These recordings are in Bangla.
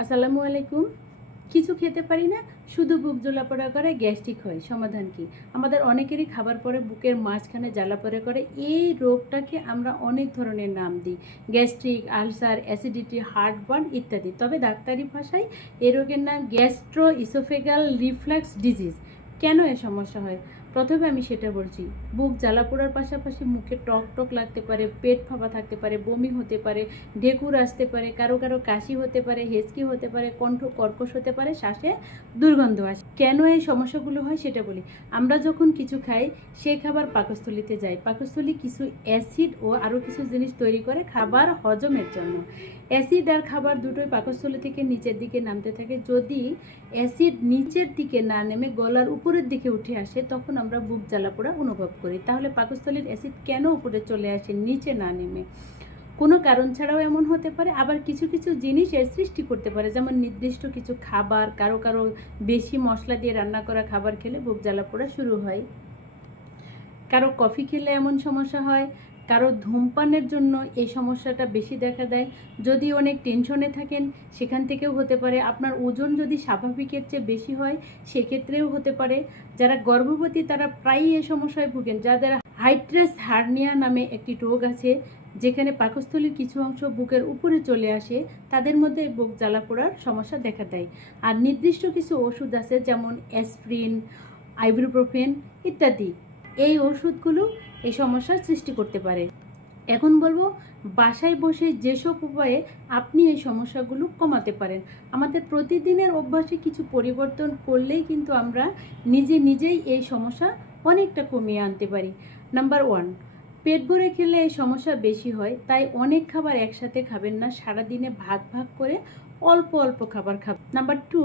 আসসালামু আলাইকুম। কিছু খেতে পারি না, শুধু বুক জ্বালাপোড়া করে, গ্যাস্ট্রিক হয়। সমাধান কি? আমাদের অনেকেরই খাবার পরে বুকের মাঝখানে জ্বালাপোড়া করে। এই রোগটাকে আমরা অনেক ধরনের নাম দিই, গ্যাস্ট্রিক, আলসার, অ্যাসিডিটি, হার্টবার্ন ইত্যাদি। তবে ডাক্তারি ভাষায় এই রোগের নাম গ্যাস্ট্রো ইসোফেগাল রিফ্লাক্স ডিজিজ। কেন এ সমস্যা হয়? প্রথমে আমি সেটা বলছি। বুক জ্বালাপোড়ার পাশাপাশি মুখে টক টক লাগতে পারে, পেট ফাঁপা থাকতে পারে, বমি হতে পারে, ঢেকুর আসতে পারে, কারো কারো কাশি হতে পারে, হেঁচকি হতে পারে, কণ্ঠ কর্কশ হতে পারে, শ্বাসে দুর্গন্ধ আসে। কেন এই সমস্যাগুলো হয় সেটা বলি। আমরা যখন কিছু খাই, সেই খাবার পাকস্থলিতে যায়। পাকস্থলী কিছু অ্যাসিড ও আরও কিছু জিনিস তৈরি করে খাবার হজমের জন্য। অ্যাসিড আর খাবার দুটোই পাকস্থলী থেকে নিচের দিকে নামতে থাকে। যদি অ্যাসিড নিচের দিকে না নেমে গলার উপরের দিকে উঠে আসে, তখন আমরা বুক জ্বালাপোড়া অনুভব করি। তাহলে পাকস্থলীর অ্যাসিড কেন উপরে চলে আসে, নিচে না নেমে? কোনো কারণ ছাড়াও এমন হতে পারে। আবার কিছু কিছু জিনিস এর সৃষ্টি করতে পারে, যেমন নির্দিষ্ট কিছু খাবার, কারো কারো বেশি মশলা দিয়ে রান্না করা খাবার খেলে বুক জ্বালাপোড়া শুরু হয়, কারো কফি খেলে এমন সমস্যা হয়, কারো ধূমপানের জন্য এই সমস্যাটা বেশি দেখা দেয়। যদি অনেক টেনশনে থাকেন, সেখান থেকেও হতে পারে। আপনার ওজন যদি স্বাভাবিকের চেয়ে বেশি হয়, সেক্ষেত্রেও হতে পারে। যারা গর্ভবতী তারা প্রায়ই এই সমস্যায় ভুগেন। যাদের হাইট্রাস হার্নিয়া নামে একটি রোগ আছে, যেখানে পাকস্থলীর কিছু অংশ বুকের উপরে চলে আসে, তাদের মধ্যে বুক জ্বালাপোড়ার সমস্যা দেখা দেয়। আর নির্দিষ্ট কিছু ওষুধ আছে, যেমন অ্যাসপ্রিন, আইবুপ্রোফেন ইত্যাদি। এই ওষুধগুলো এই সমস্যার সৃষ্টি করতে পারে। এখন বলবো, বাসায় বসে যেসব উপায়ে আপনি এই সমস্যাগুলো কমাতে পারেন। আমাদের প্রতিদিনের অভ্যাসে কিছু পরিবর্তন করলেই কিন্তু আমরা নিজেই এই সমস্যা অনেকটা কমিয়ে আনতে পারি। নাম্বার 1, পেট ভরে খেলে এই সমস্যা বেশি হয়, তাই অনেক খাবার একসাথে খাবেন না। সারাদিনে ভাগ ভাগ করে অল্প অল্প খাবার খাবেন। নাম্বার 2,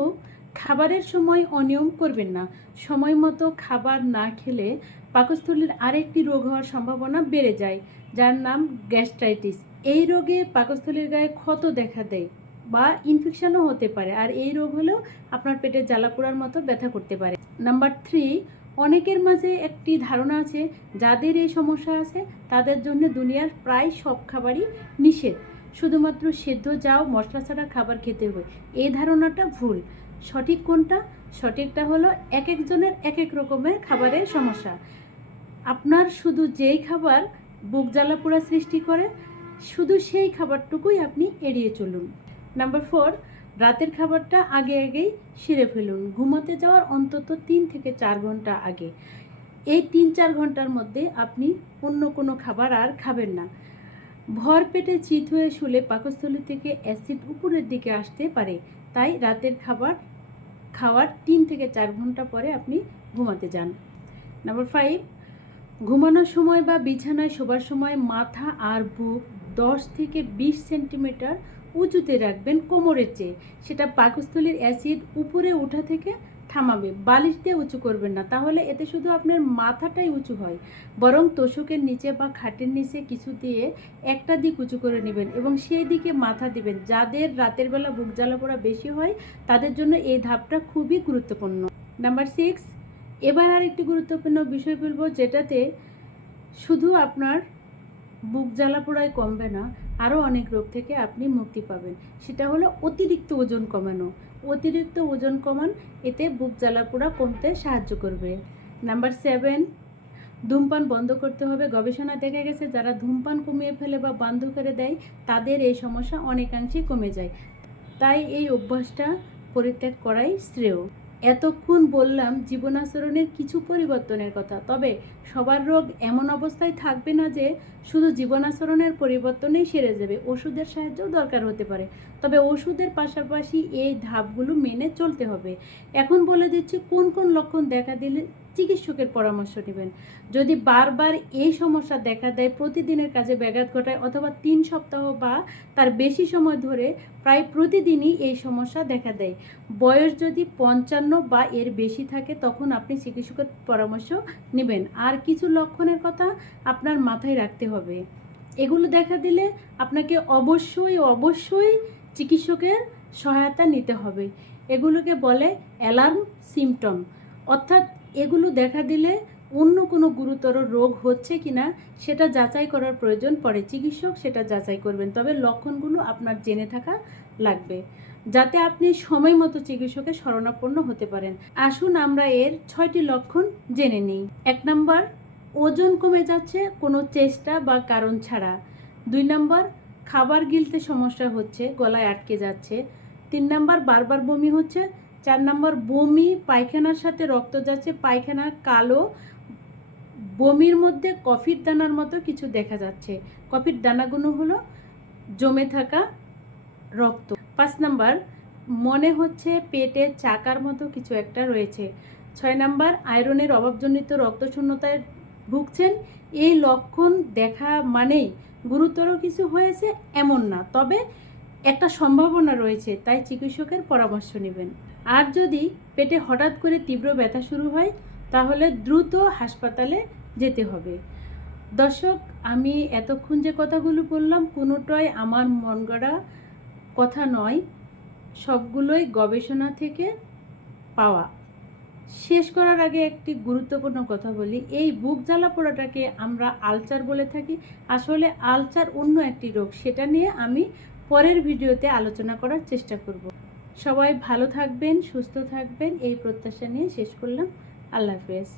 খাবারের সময় অনিয়ম করবেন না। সময় মতো খাবার না খেলে পাকস্থলীর আরেকটি রোগ হওয়ার সম্ভাবনা বেড়ে যায়, যার নাম গ্যাস্ট্রাইটিস। এই রোগে পাকস্থলীর গায়ে ক্ষত দেখা দেয় বা ইনফেকশনও হতে পারে, আর এই রোগ হলেও আপনার পেটে জ্বালাপোড়ার মতো ব্যথা করতে পারে। নাম্বার 3, অনেকের মাঝে একটি ধারণা আছে, যাদের এই সমস্যা আছে তাদের জন্য দুনিয়ার প্রায় সব খাবারই নিষেধ, শুধুমাত্র সেদ্ধ যাও মশলা ছাড়া খাবার খেতে হয়। এই ধারণাটা ভুল। সঠিক কোনটা? সঠিকটা হলো, এক একজনের এক এক রকমের খাবারের সমস্যা। আপনার শুধু যেই খাবার বুক জ্বালাপোড়া সৃষ্টি করে, শুধু সেই খাবারটুকুই আপনি এড়িয়ে চলুন। নাম্বার 4, রাতের খাবারটা আগেই সেরে ফেলুন। ঘুমাতে যাওয়ার অন্তত 3 থেকে 4 ঘন্টা আগে। এই 3-4 ঘন্টার মধ্যে আপনি অন্য কোনো খাবার আর খাবেন না। ভর পেটে চিত হয়ে শুলে পাকস্থলী থেকে অ্যাসিড উপরের দিকে আসতে পারে, তাই রাতের খাবার খাওয়ার 3 থেকে 4 ঘন্টা পরে আপনি ঘুমাতে যান। নাম্বার 5, ঘুমানোর সময় বা বিছানায় শোবার সময় মাথা আর বুক 10 থেকে 20 সেন্টিমিটার উঁচুতে রাখবেন কোমরের চেয়ে। সেটা পাকস্থলীর অ্যাসিড উপরে ওঠা থেকে থামাবে। বালিশ দিয়ে উঁচু করবেন না, তাহলে এতে শুধু আপনার মাথাটাই উঁচু হয়। বরং তোষকের নিচে বা খাটের নিচে কিছু দিয়ে একটা দিক উঁচু করে নেবেন এবং সেই দিকে মাথা দিবেন। যাদের রাতের বেলা বুক জ্বালাপোড়া বেশি হয়, তাদের জন্য এই ধাপটা খুবই গুরুত্বপূর্ণ। নাম্বার 6, এবার আর একটি গুরুত্বপূর্ণ বিষয় বলবো, যেটাতে শুধু আপনার বুক জ্বালাপোড়ায় কমবে না, আরও অনেক রোগ থেকে আপনি মুক্তি পাবেন। সেটা হলো অতিরিক্ত ওজন কমানো। অতিরিক্ত ওজন কমান, এতে বুক জ্বালাপোড়া কমতে সাহায্য করবে। নাম্বার 7, ধূমপান বন্ধ করতে হবে। গবেষণায় দেখা গেছে, যারা ধূমপান কমিয়ে ফেলে বা বন্ধ করে দেয়, তাদের এই সমস্যা অনেকাংশেই কমে যায়। তাই এই অভ্যাসটা পরিত্যাগ করাই শ্রেয়। এতক্ষণ বললাম জীবনাচরণের কিছু পরিবর্তনের কথা, তবে সবার রোগ এমন অবস্থায় থাকবে না যে শুধু জীবনাচরণের পরিবর্তনেই সেরে যাবে। ওষুধের সাহায্যও দরকার হতে পারে, তবে ওষুধের পাশাপাশি এই ধাপগুলো মেনে চলতে হবে। এখন বলে দিচ্ছি কোন কোন লক্ষণ দেখা দিলে চিকিৎসকের পরামর্শ নেবেন। যদি বারবার এই সমস্যা দেখা দেয়, প্রতিদিনের কাজে ব্যাঘাত ঘটায়, অথবা 3 সপ্তাহ বা তার বেশি সময় ধরে প্রায় প্রতিদিনই এই সমস্যা দেখা দেয়, বয়স যদি 55 বা এর বেশি থাকে, তখন আপনি চিকিৎসকের পরামর্শ নেবেন। আর কিছু লক্ষণের কথা আপনার মাথায় রাখতে হবে। এগুলো দেখা দিলে আপনাকে অবশ্যই চিকিৎসকের সহায়তা নিতে হবে। এগুলোকে বলে অ্যালার্ম সিমটম, অর্থাৎ এগুলো দেখা দিলে অন্য কোনো গুরুতর রোগ হচ্ছে কিনা সেটা যাচাই করার প্রয়োজন পড়ে। চিকিৎসক সেটা যাচাই করবেন, তবে লক্ষণগুলো আপনার জেনে থাকা লাগবে যাতে আপনি সময় মতো চিকিৎসকের শরণাপন্ন হতে পারেন। আসুন আমরা এর 6টি লক্ষণ জেনে নিই। 1 নম্বর, ওজন কমে যাচ্ছে কোনো চেষ্টা বা কারণ ছাড়া। 2 নম্বর, খাবার গিলতে সমস্যা হচ্ছে, গলায় আটকে যাচ্ছে। 3 নম্বর, বারবার বমি হচ্ছে। 4 নম্বর, বমি পায়খানার সাথে রক্ত যাচ্ছে, পায়খানা কালো, বমির মধ্যে কফির দানার মতো কিছু দেখা যাচ্ছে। কফির দানাগুলো হলো জমে থাকা রক্ত। 5 নাম্বার, মনে হচ্ছে পেটে চাকার মতো কিছু একটা রয়েছে। 6 নাম্বার, আয়রনের অভাবজনিত রক্তশূন্যতায় ভুগছেন। এই লক্ষণ দেখা মানেই গুরুতর কিছু হয়েছে এমন না, তবে একটা সম্ভাবনা রয়েছে, তাই চিকিৎসকের পরামর্শ নেবেন। আর যদি পেটে হঠাৎ করে তীব্র ব্যথা শুরু হয় তাহলে দ্রুত হাসপাতালে যেতে হবে। দর্শক, আমি এতক্ষণ যে কথাগুলো বললাম কোনোটাই আমার মন গড়া কথা নয়, সবগুলোই গবেষণা থেকে পাওয়া। শেষ করার আগে একটি গুরুত্বপূর্ণ কথা বলি, এই বুক জ্বালা পোড়াটাকে আমরা আলসার বলে থাকি। আসলে আলসার অন্য একটি রোগ, সেটা নিয়ে আমি পরের ভিডিওতে আলোচনা করার চেষ্টা করব। সবাই ভালো থাকবেন, সুস্থ থাকবেন, এই প্রত্যাশা নিয়ে শেষ করলাম। আল্লাহ হাফেজ।